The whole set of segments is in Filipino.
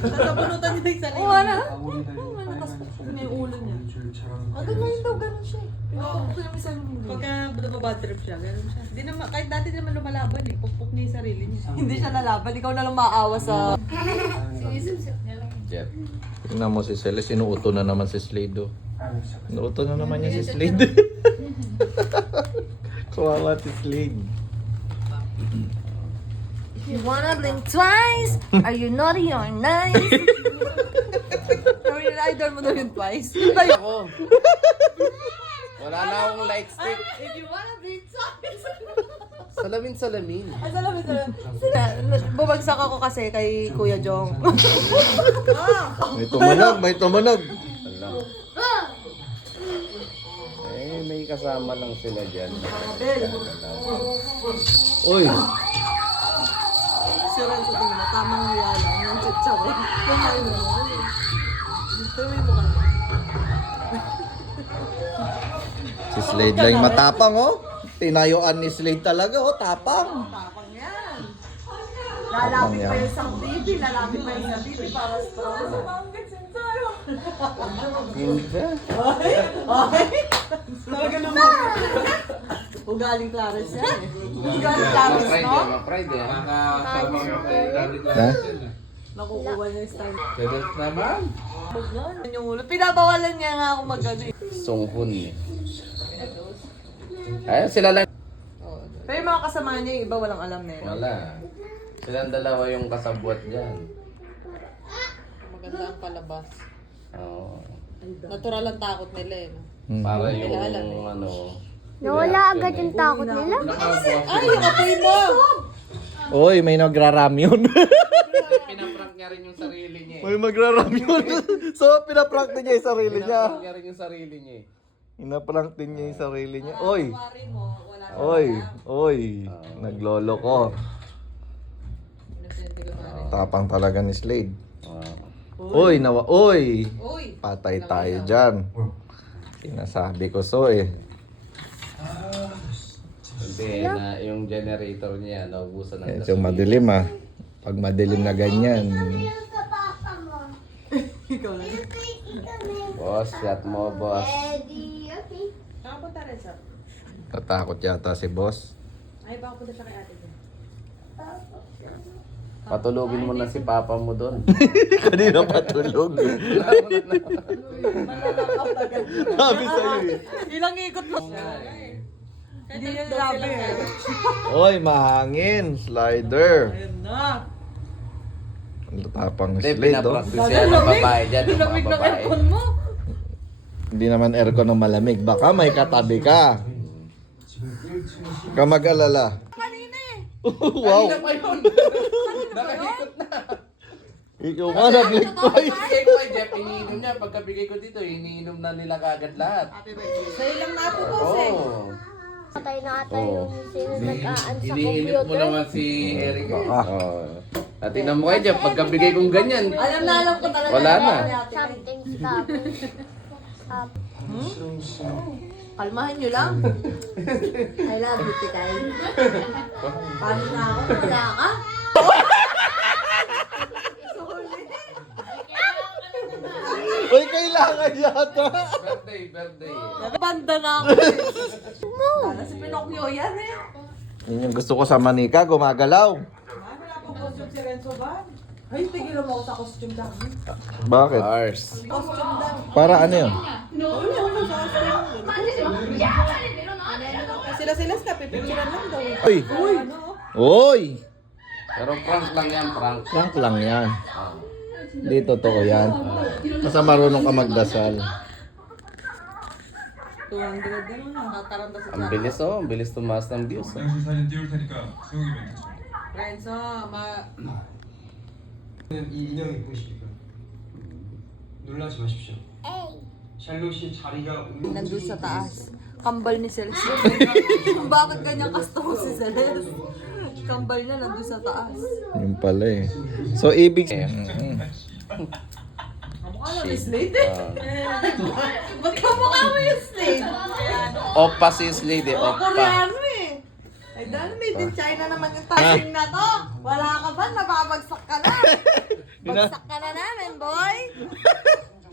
Sasabunutan niya yung sarili. Oo, ano? Tapos may ulo niya. Hanggang ngayon daw ganun siya. Pinapakok ko yung isa yung Pagka nababad trip siya, gano'n siya. Di naman, kahit dati di naman lumalaban eh. Pukpok niya yung sarili niya. Hindi siya nalaban. Ikaw na lang maawa sa... Jet. Tingnan mo si Celeste, inuuto na naman si Slade. Oh. Inuuto na naman niya si Slade. Kawawa si Slade. You wanna blink twice? Are you naughty or nice? Idol mo daw yun twice. Yun ba yun? Ako. Wala na akong light stick. If you wanna blink twice. Salamin. Ay, salamin. Bumagsak ako kasi kay Kuya Jong. May tumunog. May kasama lang sila dyan. Uy! Sira sa tingin mo, tamang hiya lang. Yung chit-chap eh. Kumain mo naman eh. Tuloy mo ka na. Si Slade lang yung matapang, oh. Tinayuan ni Slade talaga, oh. Tapang. Tapang yan. Lalapit pa yung isang baby, lalapit pa yung isang baby para strong. Hindi. Talaga naman. Ugaling Clarence yan eh. Ugaling Clarence, no? Ma-pride eh. Ha? Nakukuha niya yung style. Sedot naman. Huwag yan yung ulo. Pinabawalan niya nga ako mag-ano eh. Songhun eh. Ay, sila lang. Pero yung mga kasama niya, yung iba walang alam na yun. Wala. Silang dalawa yung kasabwat dyan. Maganda ang palabas. Oo. Natural ang takot nila eh. No? Para yung Nila alam eh. ano. Nawala agad yung takot nila. Ay, yung apoy mo! Oy, may nagraramyon. Pinaprank niya rin yung sarili niya eh. May magraramyon. So, pinaprank din niya yung sarili niya. Pinaprank niya rin yung sarili niya eh. Pinaprank din niya yung sarili niya. Oy! Pari mo, wala siya. Oy! Naglolo ko. Inosente ko pare. Tapang talaga ni Slade. Ah. Oy! Uy! Patay tayo dyan. Sinasabi ko so eh. Hindi na yung generator niya naubusan ng Yung madilim ah. Pag madilim na ganyan. Ikaw na. Boss, shot mo boss. Nakapunta rin siya. Natakot yata si boss. Ay, baka punta siya kay ate niya. Patulogin mo na si papa mo doon. Kanina patulog. Sabi sa'yo eh. Ilang ikot mo. Hindi niya labi eh. Oy, mahangin. Slider. Ayun na. Ang tapang ni Hindi, Slade oh. pinaprank din siya ng babae dyan. Yung mga Lamig ng babae. aircon mo. Hindi naman aircon ng malamig. Baka may katabi ka. Ka mag-alala. Kanina eh. Wow! Kanina pa yun. Nakahikot na. Ikaw nga nag-lick twice. Bigay ko kay Jeff, iniinom niya. Pagkabigay ko dito, iniinom na nila kagad lahat. Sa'yo lang napupos eh. Oo. Patay na ata yung sino nag-aan sa Iniinip mo computer. naman si Eric. Ah. Oo. At tingnan mo kay Jeff, pagkabigay kong ganyan. Alam ko talaga. Wala na. Something's coming. Kalmahan nyo lang. I love you, Tikay. Paano na ako? Wala ka? Uy, kailangan yata. Birthday. Banda na ako. Sana si Pinocchio yan eh. Yun yung gusto ko sa manika, gumagalaw. Wala pong costume si Renzo ba? Ay, tigilan mo ako sa costume namin. Bakit? Ours. Costume daw. Para ano yun? Wala sa costume. Sila sa pipicturean lang daw. Uy! Ano? Uy! Pero prank lang yan, prank. Prank lang yan. Hindi totoo yan. Basta marunong ka magdasal. 200 din mo. Nakataranta sa Ang bilis tumaas ng views. 영상 사진 띄울 테니까 수용이 멘트 좀. Renzo, 이 인형이 보이십니까? 놀라지 마십시오. 샬롯이 자리가 Nandun sa taas. Kambal ni Celeste. Bakit ganyan kasto si Celeste? Kambal niya nandun sa taas. Yun pala eh. So, ibig... kamukha lang ni Slade eh. Ba't kamukha mo yung Slade? Oppa si Slade, oppa. Koreano eh. Ay dahil made in China naman yung timing na to. Wala ka ba? Nababagsak ka na. Bagsak ka na namin, boy.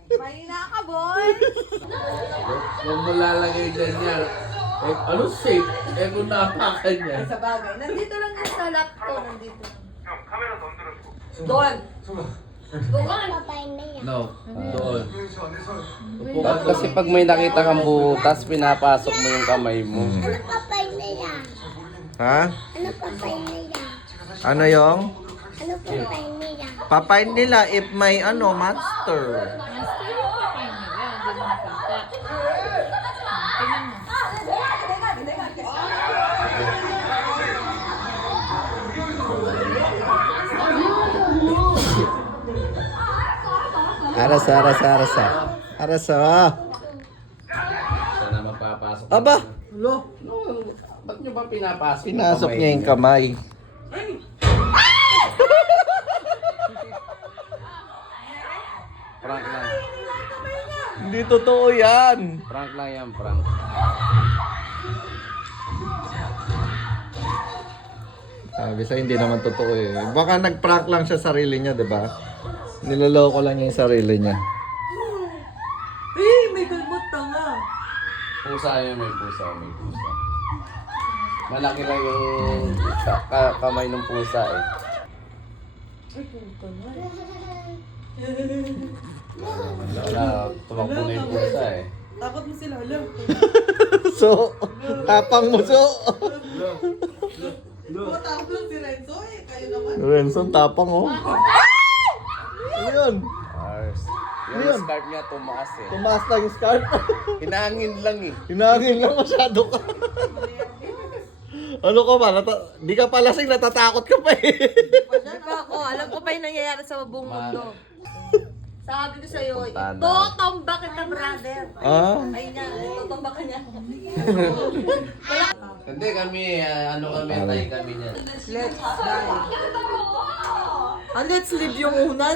Mahina ka, boy. Huwag mo lalagay dyan yan. Eh, ano safe? Eh, kung napakan niya. Sa bagay. Nandito lang yung sa lap ko. Nandito. Doon. Papain na yan. No, doon. 저 Kasi pag may nakita kang butas, pinapasok mo yung kamay mo. Ano papain na yan? Ha? Ano papain na yan? Ano yung? Ano papain na yan? Papain nila if may ano, monster. Arasa. Sana magpapasok. Aba, No, ba't nyo ba pinapasok? pinasok niya yung kamay. Prank lang. Hindi totoo yan. Prank lang yan, prank. Sabi sa hindi naman totoo eh. Baka nag-prank lang siya sarili niya, 'di ba? Niloloko lang niya yung sarili niya. Eh, may galmot tanga. Pusa yun, may pusa. Malaki lang yung kamay ng pusa eh. Ay, puta nga. Wala, tumakbo na yung pusa eh. Takot mo sila, alam. So, tapang mo so. Takot lang si Renzo eh. Kayo naman. Renson, tapang oh. Ano yun? Mars. Ayun. Yung scarf niya tumaas eh. Tumaas lang yung scarf. Hinangin lang eh. Hinangin lang masyado ka. Ano ka ba? Di ka pa lasing, natatakot ka pa eh. Di ba ako? Alam ko pa yung nangyayari sa buong mundo. Sabi ko sa'yo, Punta na. itotomba kita, brother. Ah? Ayun niya, itotomba ka niya. Hindi kami, ano kami, tay kami niya. Let's die. Let's live yung una.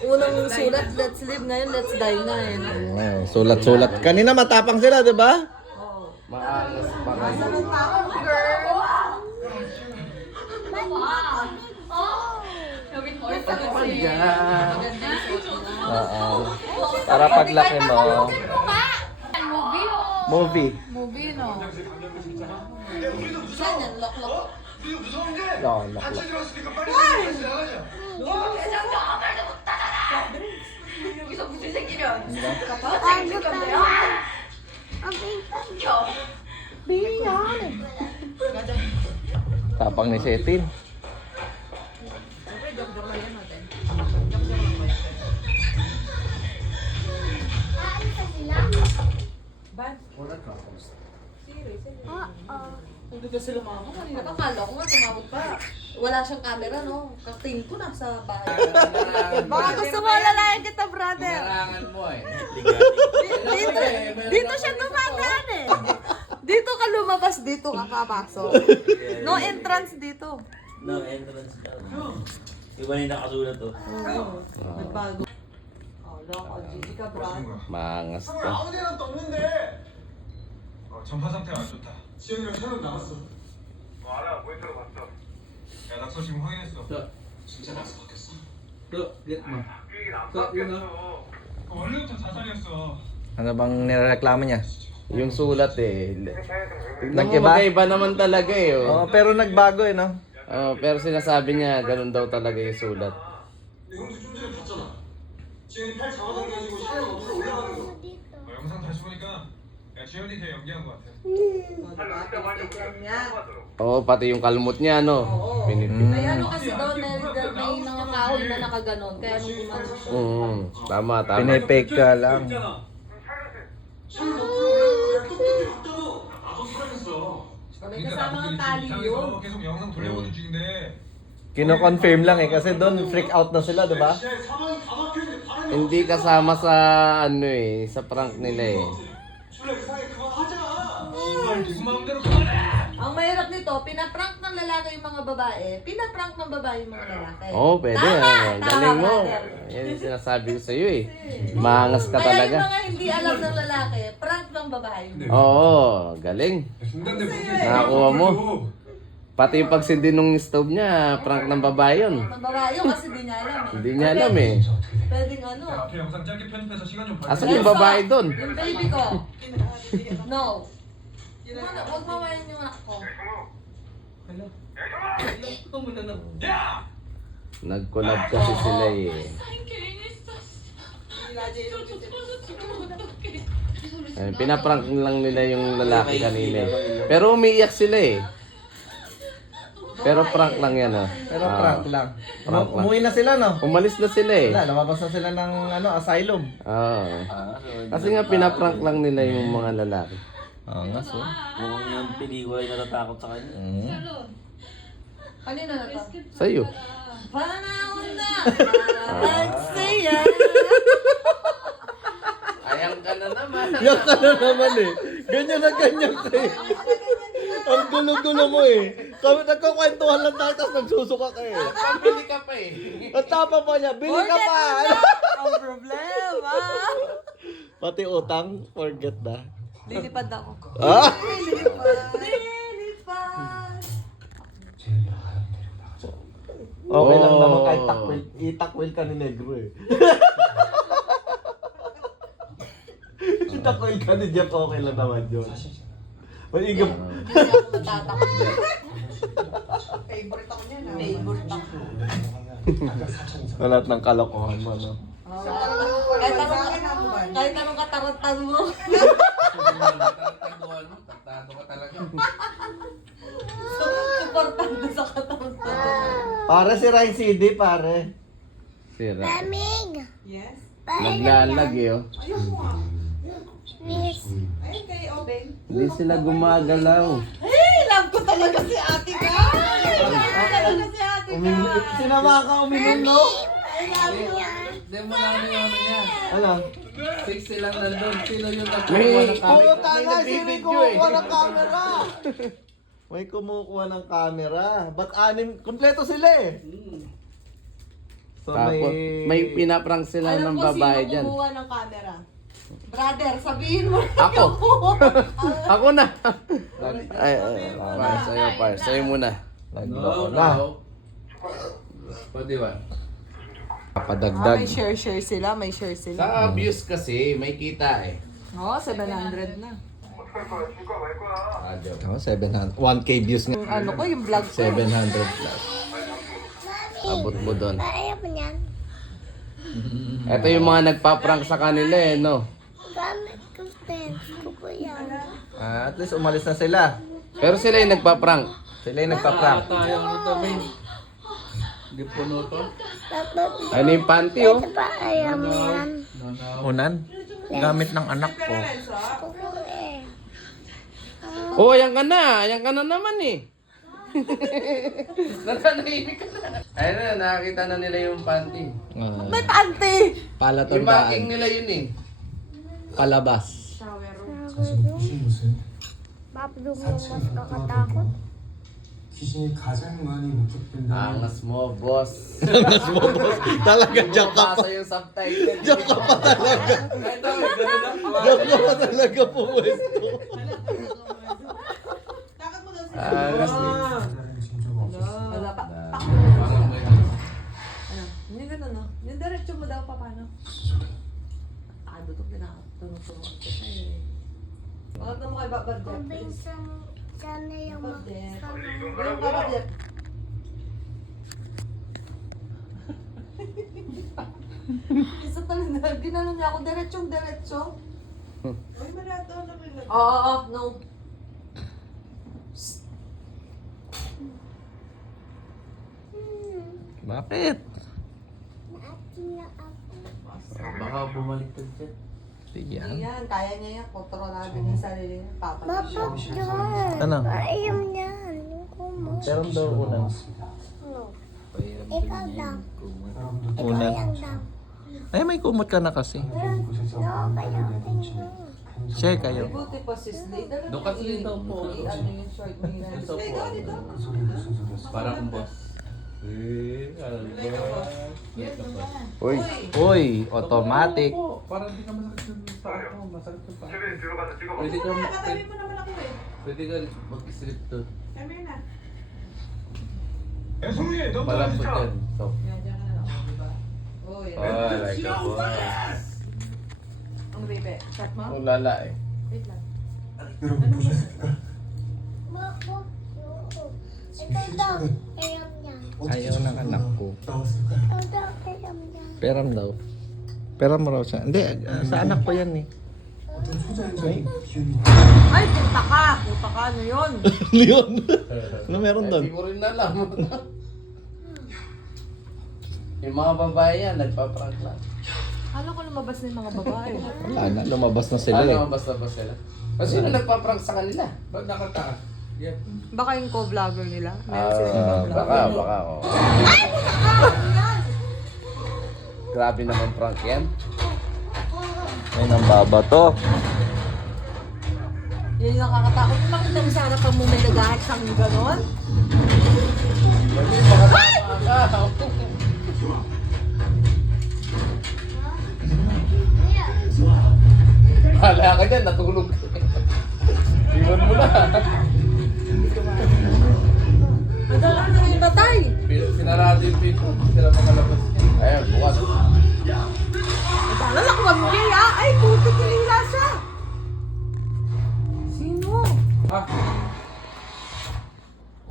Unang sulat, let's live. Ngayon, let's die na eh. Oh, sulat-sulat. Kanina matapang sila, di ba? Maangas pa kayo. Ano pa dyan? Oo. Para paglaki mo. Movie. Saan yan? Lock-lock. No, no. Tapang ni Setin. Hindi kasi lumama kanina. Akala ko nga tumawag pa. Wala siyang camera, no? Katingin ko na sa bahay. Baka gusto mo lalayan kita, brother. Kailangan mo eh. Dito siya dumadaan eh. Dito ka lumabas, dito ka papasok. No entrance dito. No, entrance daw. Iba na yung nakasulat to. Nagbago. Oh, loko, Gigi ka, brother. Maangas ka. 전파 상태가 안 좋다. 지현이랑 촬영 나갔어. 알아, 모니터로 봤어. 야, 낙서 지금 확인했어. 진짜 나서 바뀌었어. Lihat mo. 그거 원래부터 자살이었어. Ano bang nireklamo niya? Yung sulat eh. Tignan mo, Nagkiba? magkaiba naman talaga eh. Oh, Oh. pero nagbago eh, no? Pero sinasabi niya, ganun daw talaga yung sulat. 형도 좀 전에 봤잖아. 지현이 팔 잡아당겨가지고 촬영 어디로 올라가는 거. 영상 다시 보니까 야, 지현이 걔 연기한 것 같아. Oo, pati yung kalmot niya, no? Pinipin. May ano kasi doon, may mga kahoy na nakaganon. Kaya nung gumano siya. Tama, tama. Pinipake ka lang. 촬영 어디로 똑똑히 갔다고. 나도 사랑했어. May kasama ng tali yun. 계속 영상 돌려보는 중인데 Kino-confirm lang eh, kasi doon freak out na sila, di ba? 시야에 사방이 다 막혀있는데 바람이 Hindi kasama sa ano eh, sa prank nila eh. 졸라 이상해 그만하자. 누구 마음대로 그만해! Ang mahirap nito, pinaprank ng lalaki yung mga babae, pinaprank ng babae yung mga lalaki. Oo, pwede. Galing mo. Yan yung sinasabi ko sa'yo eh. Maangas ka Kaya yung talaga. mga hindi alam ng lalaki, prank ng babae. Oo, galing. 중단된 Nakakuha mo. Pati yung pagsindi nung stove niya, prank ng babae yun. Mababayo kasi di niya alam eh. Hindi niya alam eh. Pwedeng ano. 앞에 영상 짧게 편집해서 시간 좀 벌. Asan yung babae doon? Yung baby ko. No. Huwag mamayin yung anak ko. Nag-collab kasi sila eh. Eh, pinaprank lang nila yung lalaki kanina eh. Pero umiiyak sila eh. Pero prank lang yan ah. Pero Ah, prank lang. prank lang. Umuwi na sila, no? Umalis na sila eh. Wala, lumabas na sila ng asylum. Oo. Kasi nga pinaprank lang nila yung mga lalaki. Oo nga, so. Mukhang yung pelikula ay natatakot sa kanya. Kanina na to? Sa'yo. Panahon na! Nagsaya! Ayang ka na naman. Yak ka na naman eh. Ganyan na ganyan ka eh. Ang gulo-gulo mo eh. Kami nagkakwentuhan lang tayo tapos nagsusuka ka eh. Pambili ka pa eh. Ang tapa pa niya, bili ka pa! Ang problema! Pati utang, forget na. Lilipad ako. Ah? Lilipad! Okay lang Oh. naman kahit takwil. Itakwil ka ni Negro eh. Itakwil ka ni Jeff, okay lang naman yun. Maigap. Hindi ako matatakot. Favorite ako niyan. Favorite ako. Lahat ng kalokohan mo, no? Kahit anong katarantan mo. Tatanduan mo, tatado ka talaga. Importante sa katarantan. Pare si Ryan CD, pare. Sira. Lamig. Yes. Naglalag eh oh. Ayaw mo nga. Miss. Ayun kay Oben. Hindi sila gumagalaw. Hey! Love ko talaga si Ate Ka! Love ko talaga si Ate Ka! Sinama ka uminom, no? Hindi mo na ano yung ano niya. Ano? 6 silang nandun. Sino yung nagkukuha May ng camera? puta na, sino yung kumukuha ng camera? May kumukuha ng camera. Ba't anim? Kompleto sila eh. So Tapos, may pinaprank sila Alam ng ko babae sino dyan. kumuha ng camera. Brother, sabihin mo na Ako. yung kumuha. Ako na. Sa'yo, par. Sa'yo muna. Nagloko na. Pwede ba? Papadagdag. May share sila, may share sila. Sa views kasi, may kita eh. Oo, 700 na. 어떡할 거야? 줄 거야 말 거야? Joke. Oh, 700. 1K views nga. Yung ano ko, yung vlog ko. 700 plus. Abot mo doon. Ayaw mo niyan. Ito yung mga nagpa-prank sa kanila eh, no? Gamit ko pens ko po yan. At least umalis na sila. Pero sila yung nagpa-prank. Sila yung nagpa-prank. Tayong ano to, men? Hindi puno to. Papa, Ano yung panty, oh? ito pa ayaw mo yan. Unan? Gamit ng anak ko. Kuko eh. Oh, ayan ka na. Ayan ka na naman eh. Nananahimik ka na. Ayun na, nakakita na nila yung panty. May panty! Yung marking Palatandaan. nila yun eh. Palabas. Babdo mo mas kakatakot. 귀신이 가장 많이 목격된다는 Angas mo, boss. Talaga, jack ka pa. Basa yung subtitle. Jack ka pa talaga. Ito, gano'n lang. Jack ka pa talaga puwesto. Lakad mo daw si Angas ni. 다른 징조가 없었습니다. Wala pa. Parang may Ano? Hindi ganun, no? Yung diretso mo daw pa paano? Ano to? Tinatanong ko eh. Huwag na mo kay Babad Jeff, please. Minsan, sana yung Babad Jeff. makasama. Yung Babad Jeff. Isa talaga, ginano niya ako, diretso. Ay, malato naman lang. Oo, no. Bakit? Naating na ako. Baka bumalik ka dyan. Yan. Yan, kaya niya yan. Kontrolado niya yung sarili niya. Papa. Babak yan. Ano? Ayaw niyan. Yung kumot. Meron daw unan. No. Ikaw daw. 사람도 Unan. Ikaw daw. Ay, may kumot ka na kasi. 곳에서 No, kayo. 내든지 Share kayo. Buti pa si Slay. Dala Doon kasi niya daw po. ano yung short niya. Ito po. 그 소리 무슨 소리였어? Para kung boss. Uy. Uy, automatic. Parang di ka masakit yung paa mo. Masakit yung paa. 최빈 뒤로 가서 찍어봐. Pwede ka, Katabi mo naman ako eh. pwede ka mag-slip to. Kami na. Pwede ka mag-slip. Kami na. 야 성민 너 Malambot 진짜 yan. So, Yan, dyan ka na lang, di ba? Oh, yan. oh, like a boss. Ang bebe. Start mo? Ulala eh. Wait lang. 여러분 보셨습니까? Mako. Ikaw daw. Kayam yan. Ayaw ng anak ko. 나왔을까요? Ikaw daw. Kayam yan. Peram daw. Peram mo raw siya. Hindi, sa anak ko yan eh. 어떤 소자의 비운이 Ay, puta ka! Puta ka, ano yun? Leon. Ano meron doon? Hindi ko rin alam. Yung mga babae yan, nagpa-prank lang. Alam ko lumabas na yung mga babae. Wala na, lumabas na sila eh. Basta-basta sila. Kasi sino nagpa-prank sa kanila? Ba't nakataas? Yep. Baka yung co-vlogger nila. Meron sila yung co-vlogger. Baka, oh. Grabe naman prank yan. Ay, nang baba to. Yan yung nakakatakot. Makita mo sa harapan mo may nagahit kang ganon? Hala ka dyan, natulog. Iwan mo na. Madala ka yung batay! Sinarado yung pinto, hindi sila makalabas. Ayan, bukas. Madala ko ang gay ah! Ay, puti kilila siya! Sino?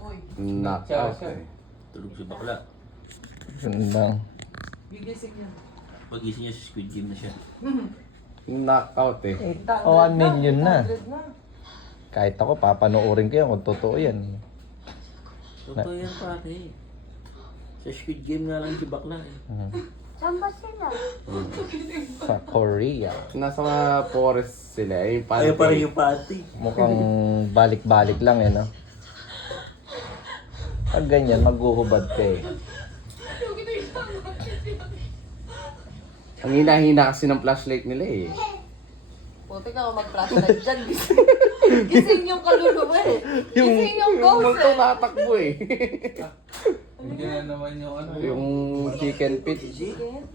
Uy, Knockout eh. Tulog si bakla. Gandang. gigising yan. Pagising niya sa Squid Game na siya. Knockout eh. 1 million na. 100 na. Kahit ako, papanoorin ko yan kung totoo yan. Totoo yan pare. Sa Squid Game nga lang si bakla eh. Saan ba sila? Sa Korea. Nasa mga forest sila eh. Ayaw pa rin yung party. Mukhang balik-balik lang eh, no? Pag ganyan, maghuhubad ka eh. Ang hina-hina kasi ng flashlight nila eh. Puti ka mag-flashlight dyan. Gising yung kaluluwa eh. Gising yung ghost Multo eh. natakbo eh. Hindi na naman yung ano. Yung chicken pit.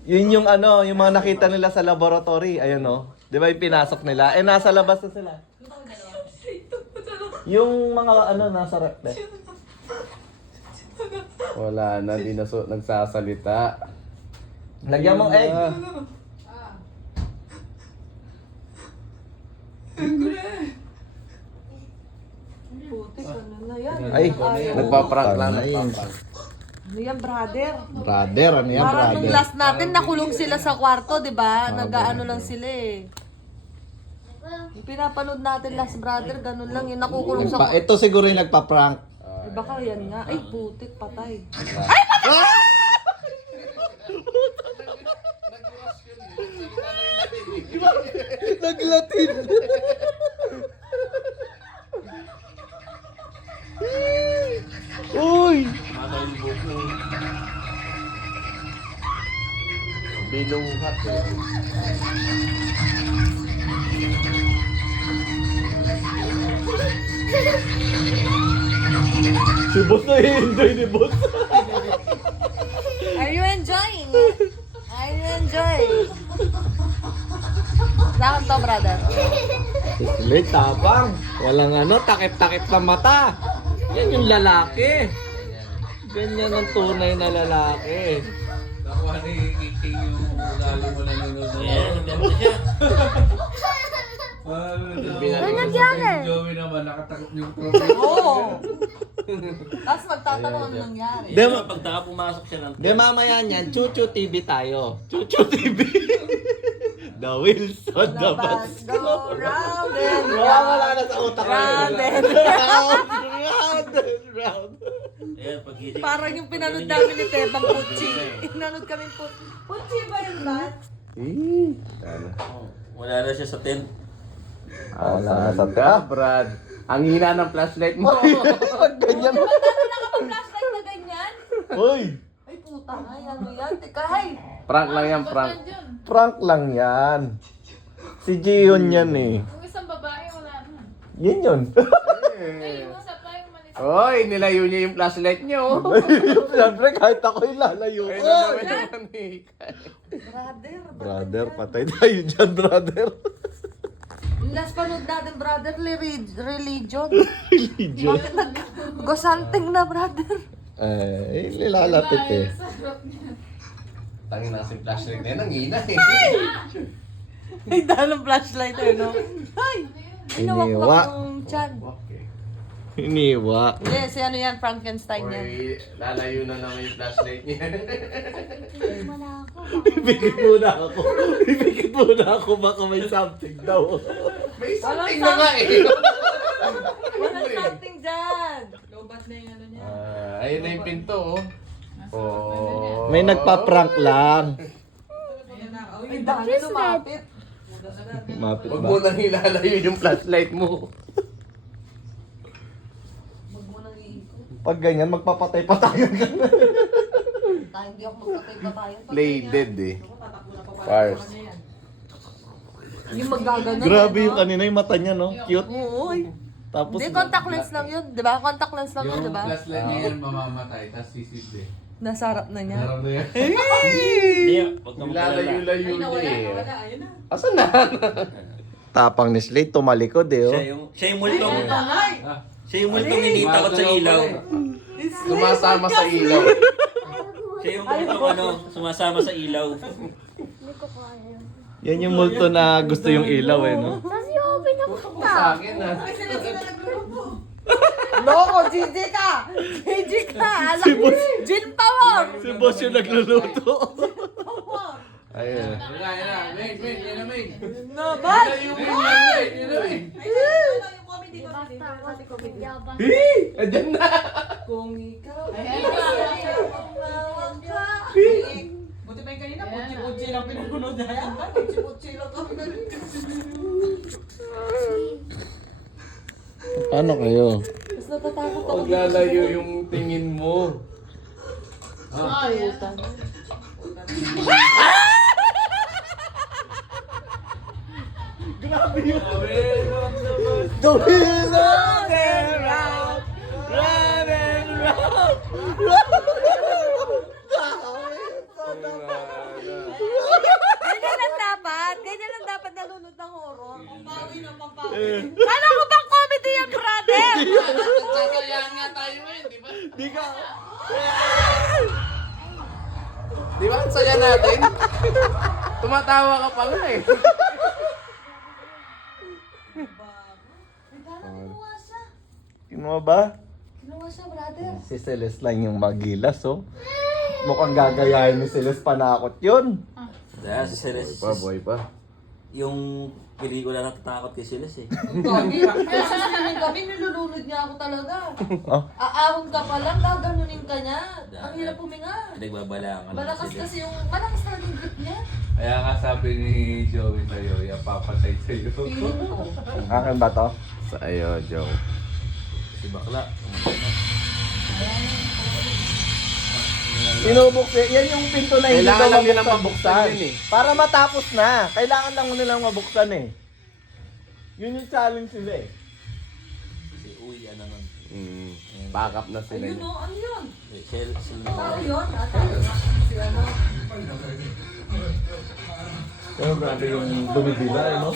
Yun yung ano, yung mga nakita nila sa laboratory. Ayun no. Di ba yung pinasok nila? Eh, nasa labas na sila. Yung mga ano, nasa rep. Wala na, di na nagsasalita. Lagyan mong egg. Puti ka na yan. Ay, Nagpa-prank lang. Ay, Nagpa-prank. Ano yan, brother? Brother, ano yan, Parang nung brother? last natin, nakulong sila sa kwarto, di ba? Nag-ano lang sila eh. Yung pinapanood natin last brother, ganun lang. Yung nakukulong sa kwarto. Ito siguro yung nagpa-prank. Baka yan nga. Ay, putik, patay. Naglatin. Uy! Binuhat eh. Si boss na i-enjoy ni boss. Are you enjoying? Are you enjoying? Saan to, brother? Late tabang. Walang ano, takip-takip na mata. Yan yung lalaki. Ganyan ang tunay na lalaki. Nakuha ni King yung ugali mo na nanonood. Ayan, nagkanta siya. Ano nangyari? Si Joey naman, nakatakot yung trophy. Oo. Tapos magtatanong ano nangyari. Di, Pagtaka pumasok siya ng di mamaya niyan, Chuchu TV tayo. Chuchu TV. The wheels on the bus. Go round and Wala na sa utak ko. round and Round, round, round. Ayan, pagising. Parang yung pinanood namin ni Tebang Pucci. Pinanood kami Pucci ba yun ba? Oh, wala na siya sa tent. Wala na sa ka, Brad. Ang hina ng flashlight mo. Ganyan. Ba't nakapag-flashlight na ganyan? Uy! Ay puta nga, ano yan? Tikay! Prank lang yan, prank. Prank lang yan. Si Gion yan eh. Yung isang babae, wala na. Yun yun. Ay, yung isa pa yung malis. Oy, nilayo niya yung flashlight niyo. Siyempre, kahit ako ilalayo. Ay, naman yung manik. Brother, Brother, patay tayo dyan, brother. yung last panood natin, brother, religion. Religion. Bakit nag-gosanting na, brother? Nilalapit eh. Tangin na kasi flashlight na yan, ang ina eh. Ay, dahil ng flashlight eh, no? Ay! Iniwa. Inawakwak yung chan. Iniwa. Hindi, si ano yan, Frankenstein Or yan. lalayo na naman yung flashlight niya. Wala ako. Bibigit muna ako. Bibigit muna ako. Baka may something daw. May Walang something na nga eh. Walang something dyan! Lobat na yung ano niya. Ayun na yung pinto oh. Oh. May nagpa-prank lang. Ayan na. Ay, dahil lumapit. Mapit Huwag ba? mo nang ilalayo yung flashlight mo. Huwag mo nang iikot. Pag ganyan, magpapatay-patayan ka na. Tayo hindi ako magpatay-patayan. Play dead eh. Tatakbo na pa Fars. Yung magagano. Grabe yung kanina yung mata niya, no? Cute. Oo. Tapos, Hindi, contact lens lang yun. Di ba? Contact lens lang yun, di ba? flashlight niya yan mamamatay, tapos sisid eh. Nasa harap na niya. Harap na yan. Hindi, huwag ka magkalala. Ilalayo-layo Ay, niya nawala, eh. nawala. Ayun na. Asan na? tapang ni Slade, tumalikod eh, oh. Siya yung multong. Ay! Siya yung multong initakot sa ilaw. Sumasama sa ilaw. Siya yung multong ano, sumasama sa ilaw. Hindi ko kaya. Yan yung multo na gusto yung ilaw eh, no? Kasi yung pinapunta. Sa akin ah. Ay, sila nagluluto. Loko, GG ka! GG ka! Alam mo, Gin Power! Si boss yung nagluluto. Ayun. Yan na, Meg, yan na, Meg. Naman! Yung Meg, yan na, Meg. Ay, yung comedy ko. Basta ako si Kumidyabas. Ayan na. Kung ikaw Ayan mawag ka. Buti pa yung kanina, putsi-putsi lang pinunod na yan. Putsi-putsi lang kami kanina. Paano kayo? Mas natatakot ako. Huwag lalayo yung tingin mo. Ay, utang. The wheel of the round, round and round. Ganyan lang dapat. Ganyan lang dapat nalunod ng horror. Pampawi na, pampawi. Kala ko bang comedy yan, brother? Sasayahan nga tayo ngayon, di ba? Di ka. Di ba ang saya natin? Tumatawa ka pa nga eh. Kinuha ba? Kinuha siya, brother. Si Celeste lang yung magilas, oh. Mukhang gagayahin ni Celeste panakot yun. Dahil si Celeste, Boy pa. yung pelikula na natatakot kay Celeste eh. Gabi. Kaya sasabihin kami, nilulunod niya ako talaga. Oh. Aahon ka pa lang, gaganunin ka niya. Ang hirap puminga. Pinagbabalaan ka lang Malakas si kasi yung, malakas talaga yung grip niya. Kaya nga sabi ni Joey sa'yo, papatay sa'yo. Feeling ko. Akin ba to? Sa ayo, Joe. Si Bakla. Binubuksan. Yan yung pinto na hindi Kailangan ko lang nilang mabuksan. mabuksan yun eh. Para matapos na. Kailangan lang mo nilang mabuksan eh. Yun yung challenge nila eh. Si Uy, ano nun. Back up na sila. Ayun o, ano yun? Si Ano yun? Ate, si ano? Pero grabe yung dumidila eh, no?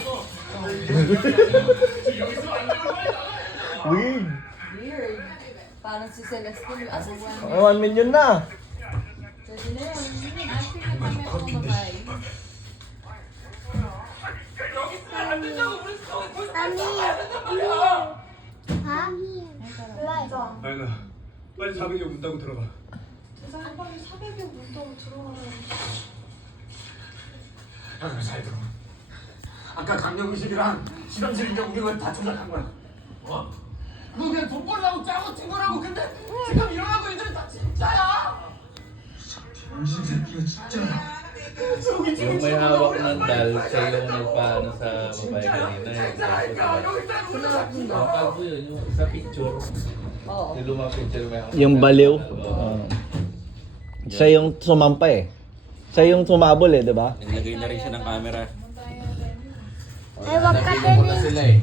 Weird. Weird. Parang si Celeste. Asa si 1 million na. Pwede na yun. Ate na kami ako babae. Ha? Wala. 아연아, 빨리 자백이 문다고 들어가. Saan ba? Sabi yung bunto. 아연아, 잘 들어. 아까 강력의식이랑 실험실 경쟁을 다 조작한 거야. 어? 그거 그냥 돈 벌려고 짜고 친 거라고. 근데 지금 일어나고 있는 다 진짜야. 정신 새끼가 진짜야. Yung may hawak ng dal, siya yung nagpaano sa babae kanina. Kapag po yun, yung sa picture. Oo. Yung lumang picture may hawak. Yung baliw. Siya yung sumampa eh. Siya yung sumabol eh, di ba? Naglagay na rin siya ng camera. Ay, wag ka Nabibo na din. sila eh.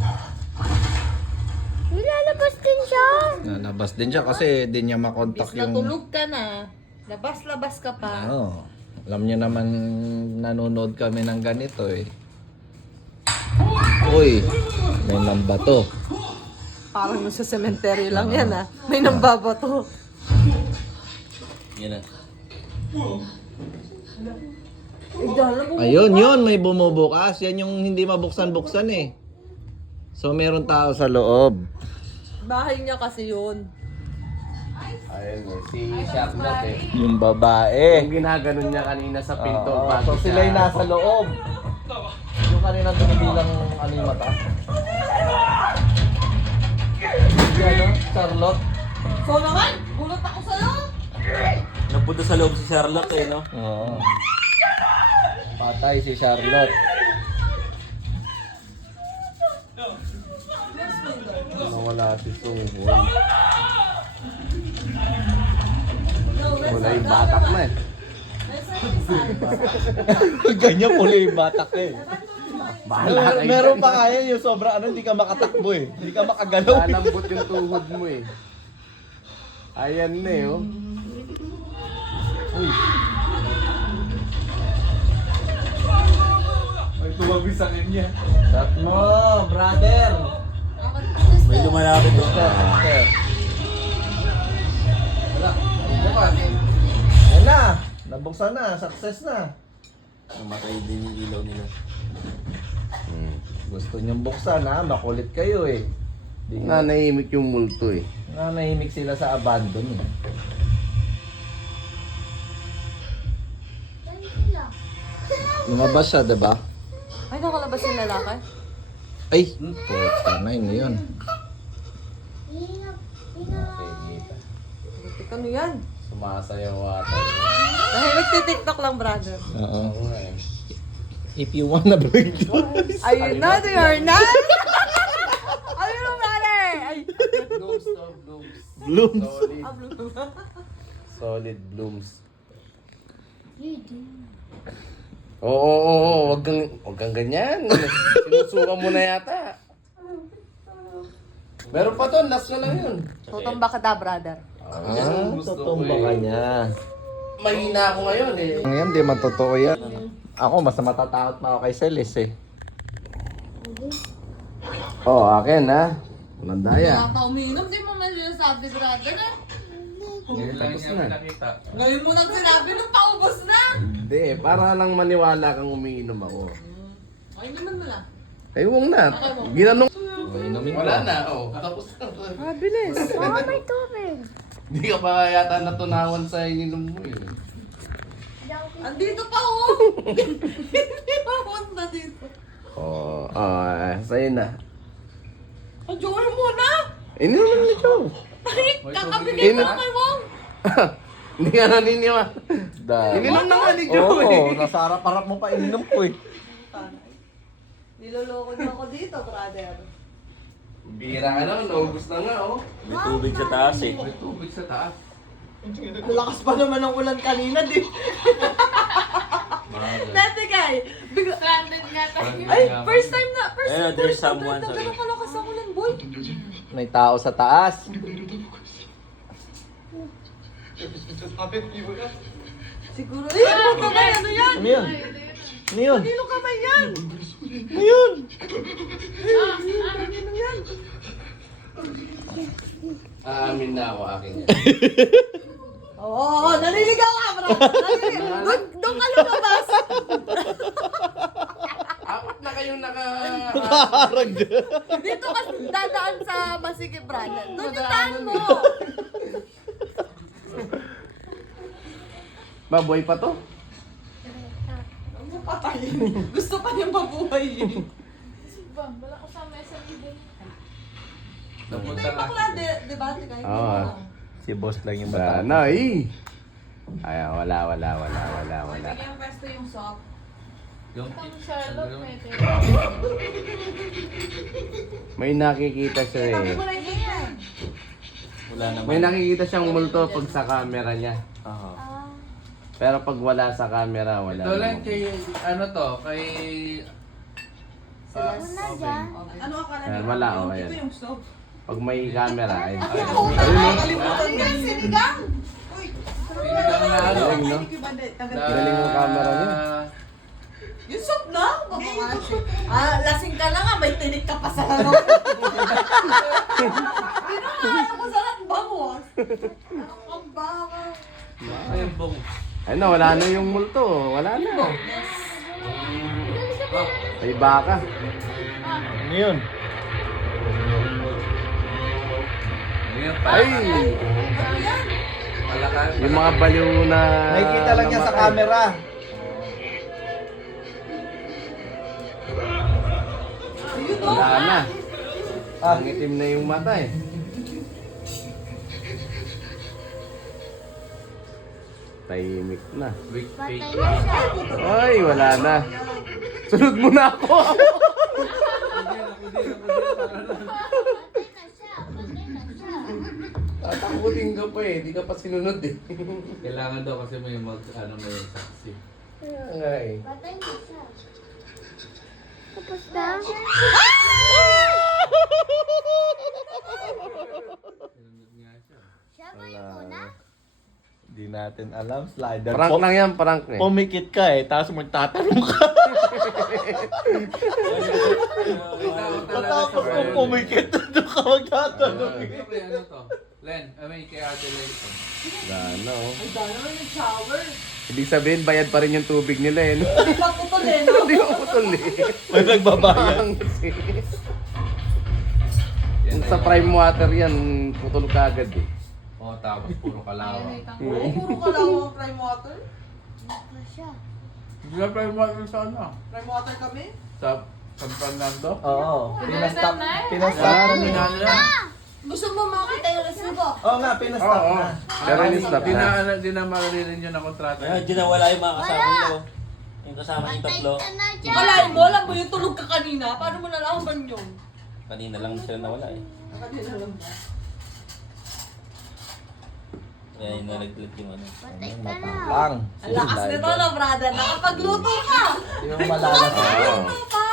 Nilalabas din siya. Nalabas din siya kasi di niya makontak Bis natulog ka na. Labas-labas ka pa. Ano, alam niyo naman nanonood kami ng ganito eh. Uy, may nambato. Parang sa cemetery lang yan ah. May nambabato. Yan na. Ayun, yun, may bumubukas. Yan yung hindi mabuksan-buksan eh. So, meron tao sa loob. Bahay niya kasi yun. Ayun eh, si Charlotte eh. Yung babae. Yung ginaganon niya kanina sa pinto. Oo, bago so, sila'y nasa loob. Yung kanina binibilang ano yung mata. Yan, no? Charlotte. So naman, bulot ako sa'yo. Napunta sa loob si Charlotte eh, no? Oo. Patay si Charlotte. nawala si Sunghoon. Wala yung batak na eh. Ganyan pula yung batak eh. Bahala kayo. Meron pa kaya yung sobra ano, hindi ka makatakbo eh. Hindi ka makagalaw. Lalambot yung tuhod mo eh. Ayan na eh, oh. Uy. May tumabi sa kanya. Shot mo, brother. May lumalapit doon. Sister. Wala. Bukas. Yan na. Nabuksan na. Success na. Namatay din yung ilaw nila. Gusto niyong buksan ha. Makulit kayo eh. Di Nanahimik yung multo eh. nanahimik sila sa abandon eh. Lumabas siya, diba? Ay, nakalabas yung lalaki. Ay! Puta na yun yun. Ano yan? Sumasayaw ata. Dahil nagtitiktok lang, brother. Oo. If you wanna break the ice. Ayun na, they are na! Ayun ang brother! Ay! Blooms to blooms. Blooms. Solid. Solid blooms. Oo, wag kang ganyan. Sinusuka mo na yata. Meron pa to, last na lang yun. Tutumba ka ta, brother. Tutumba ka niya. Mahina ako ngayon eh. Ngayon, di man totoo yan. Ako, mas matatakot pa ako kay Celis eh. Oh, akin ha. Walang daya. Pa umiinom, di mo man sinasabi, brother. Ngayon lang niya nakita. Ngayon mo nang sinabi nung paubos na! Hindi, para lang maniwala kang umiinom ako. Ay, naman mo lang. Ay, huwag na. Ginanong. Inumin Wala na, oh. Tapos na. Ah, bilis. Baka may tubig. Hindi ka pa yata natunawan sa ininom mo eh. Andito pa, oh! Hindi pa punta dito. Oh, sa'yo na. Ang joy mo na! Ininom na ni Joe. Ay, kakabigay mo na kay Wong! Hindi ka naniniwa. Ininom na nga ni Joe eh. Oo, nasa harap-harap mo pa ininom ko eh. Niloloko niyo ako dito, brother. Bira ka na, naubos na nga oh. May tubig sa taas eh. May tubig sa taas. Malakas pa naman ang ulan kanina, di. Nete kay, Stranded nga tayo. ay, first time There's someone, sorry. Ganun kalakas ang ulan, boy. May tao sa taas. Siguro, ay, ano kamay, ano yan? Ano yun? Ano yun? Kanino kamay yan? Ano yun? Kanino yan? Aamin na ako akin yan. Oo, naliligaw ka, bro. Doon ka lumabas. Apat na kayong Nakaharag dyan. Dito ka dadaan sa Masikip, brother. Doon yung daan mo. Baboy pa to? Gusto pa niyang mabuhay eh. Bang, wala ko sa mesa libon. Napunta Hindi, bakla, debate kayo. Oo. Si boss lang yung Wala bata. na eh. Ay, wala. Bigyan yung pwesto yung sock. Yung Itong Charlotte, may May nakikita siya Sabi eh. mo na yan. Wala naman. May nakikita siyang multo pag sa camera niya. Oo. Pero pag wala sa camera, wala. ito lang naman. kay, ano to, kay... Una dyan. Ano akala Ayan, niyo? wala, oh, ayan. Ito yung sock. Pag may camera, ay. Nakalimutan yan, sinigang. Uy, Sinigang na ano? Galing, no? Na- Galing yung camera niya. yung sock na? Lasing ka lang ah, may tinik ka pa sa ano. Pinakaano ko sa bangos. Ang baka. Ayun bong. Ay na, wala na yung multo. Wala na. Ay baka. Ano yun? Ngayon, Ay! Palakal. Yung mga baliw na... Nakikita lang niya sa namatay. camera. Wala na. Ah. Ang itim na yung mata eh. Tahimik na. Weak Patay fate. na siya. Ay, wala na. Sunod mo na ako. Patay na siya. Patay na siya. Tatakutin ka pa eh. Di ka pa sinunod eh. Kailangan daw kasi may may saksi. Kaya nga eh. Patay na siya. Tapos na? Sinunod nga siya. Siya ba yung una? Hindi natin alam. Slider. Prank lang yan, prank eh. Pumikit ka eh, tapos magtatanong ka. Matapos kung pumikit, doon ka magtatanong. Ito kaya ano to? Len, kay Ate Len to. Wala na oh. Ay, dahil naman yung shower. Ibig sabihin, bayad pa rin yung tubig nila eh. no? Hindi pa putol eh, no? Hindi ko putol eh. May nagbabayad. Yung sa prime water yan, putol ka agad eh. O, tapos puro kalawa. Oo, puro kalawang prime water. Ito siya. Hindi na tayo makikita sa ano? Prime water kami. Sa San Fernando? Oo. Pinastop. Ah, Pinastop. minano na. Gusto mo makita yung resibo? Oo nga, pinastop Oo. na. Pero in-stop na. Di na maririnig yun ang kontrata. Ayun, di na wala yung mga kasama nyo. Yung kasama yung Patay tatlo. ka na siya. Wala mo, alam mo yung tulog ka kanina. Paano mo nalaman yun? Kanina lang sila nawala eh. Kanina lang ba? Kaya yung nalaglag yung ano. Patay ka na. Lang. Ang lakas nito no, brother. Nakapagluto ka. Hindi mo malalas. Nakapagluto ka.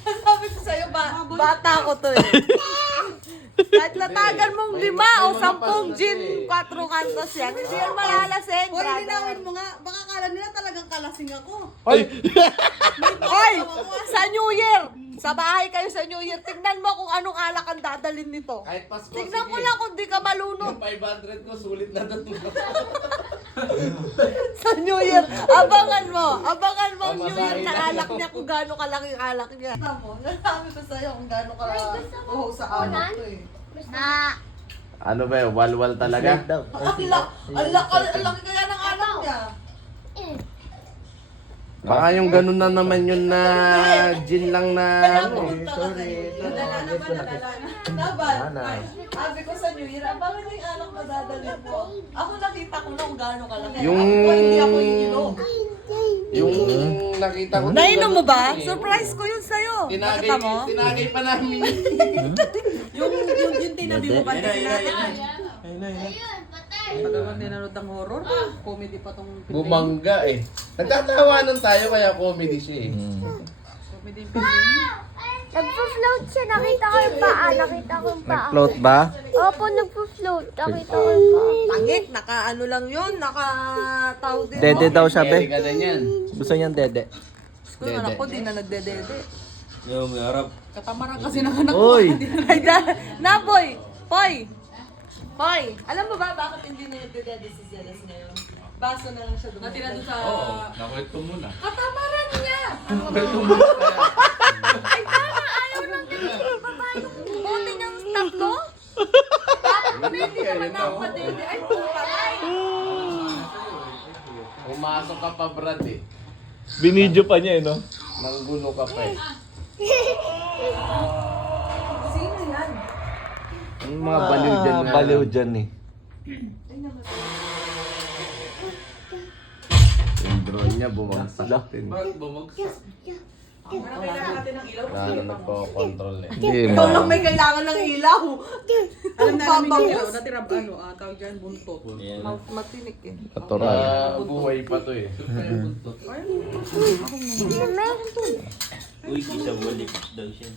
Sabi ko sa'yo, bata ko to eh. Kahit latagan mong 5 o 10 gin, 4 kantos yan, hindi yan malalasing, brother. Linawin mo nga, baka kala nila talagang kalasing ako. Ay! Hoy! Sa New Year! Sa bahay kayo sa New Year, tignan mo kung anong alak ang dadalhin nito. Kahit Pasko, Tignan mo lang kung di ka malunod. Yung 500 ko, sulit na doon. Sa New Year, abangan mo ang New Pamasahe Year na lang. alak niya kung gaano kalaki yung alak niya. Tignan mo, nasabi ko sa'yo kung gaano ka sa alak to eh. Na. Ano ba yun? Walwal talaga? daw. Ang laki kaya ng alak niya. Baka yung ganun na naman yun na gin lang na ano eh. Sorry. Nadala naman, nadala. Laban. Sabi ko sa New Year, abangan mo yung alak na dadalhin mo. Ako nakita ko na kung gaano kalaki. Yung- Ako, hindi ako iinom. Yung nakita ko. Nainom mo ba? eh. Surprise ko yun sa'yo. Tinagay, Nakita mo? tinagay pa namin. Yung tinabi mo ba natin? Ayun, patay. Tagal mo nanonood ng horror? Comedy pa tong Bumangga eh. Nagtatawanan tayo kaya comedy siya eh. comedy. Nagpo-float siya. Nakita ko yung paa. Nakita ko yung paa. Nag-float ba? Opo, nagpo-float. Nakita ko yung paa. Tangik, naka-ano lang yun, naka-tao din. Dede daw siya, Kaya be. ka na yan. Gusto niyang dede. Kung anak ko, di na nagdedede. Yung may harap. Katamaran kasi ng anak ko. Uy! Na, boy! Poy! Poy! Alam mo ba bakit hindi na nagdedede si Zelas ngayon? Baso na lang siya dumating. Natira doon sa... Oo, nakwento mo na. Katamaran niya! Kwento mo na kaya. Ay, tama! Ayaw nang babae yung bote niyang tatlo? Hindi naman ako madede. Ay, puta ay! Pumasok ka pa Brad eh. Binidyo pa niya eh, no? Nanggulo ka pa eh. Sino yan? Yung mga baliw dyan na. Baliw dyan eh. Yung drone niya bumagsak din. Bakit bumagsak? Lalo nagpo-control eh. Hindi, Ikaw lang may kailangan ng ilaw. Alam na namin yung ilaw. Natira tawag dyan, buntot. Yan. Matinik eh. natural. Buhay pa to eh. Uy, isang balik daw siya.